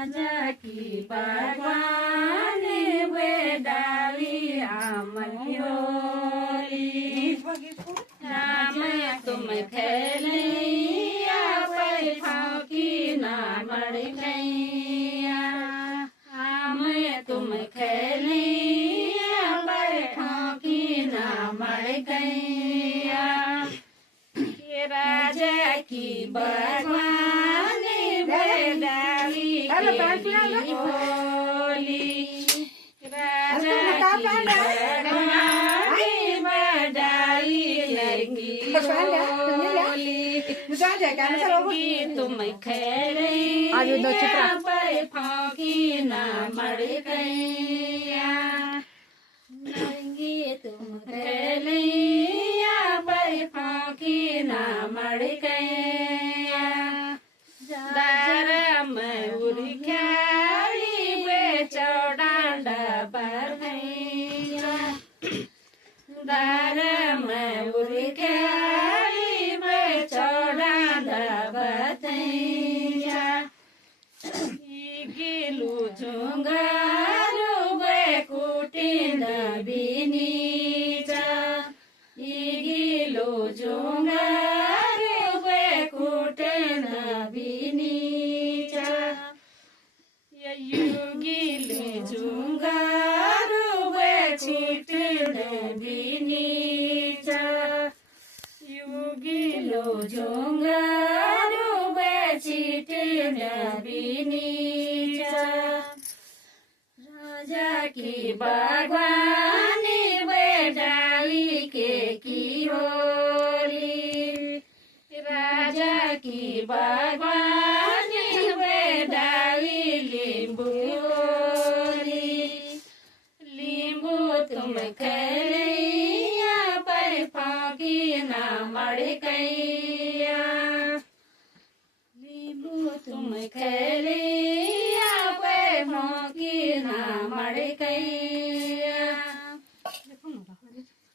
राजा की बागवानी वे डाली आमन की होली। राम तुम खेलिया बैठाओ की ना मर गैया। राम तुम खेलिया बैठाओ की ना मर गैया। राजा की बागवानी वे डाली की होली। राजा की बागवानी वे डाली की होली। तुम खेलिया बैठाओ की ना मर गैया। तुम खेलिया बैठाओ की ना मर गैया। दारा में उड़ी ख्याली वे चौड़ांडा बधैया। दारा में उड़ी ख्याली वे चौड़ांडा बधैया। गिलू झुंगारू वे कुटिंद बिनीचा। गिलू झुंगारू वे कुटिंद बिनीचा। गिलू झुंगारू वे कुटिंद बिनीचा। गिलू झुंगारू वे कुटिंद बिनीचा। राजा की बागवानी वे डाली की होली। राजा की बागवानी वे डाली लींबू होली। लींबू तुम खेलिया बैठाओ की ना मर गैया। लींबू तुम खेलिया बैठाओ की ना मर गैया।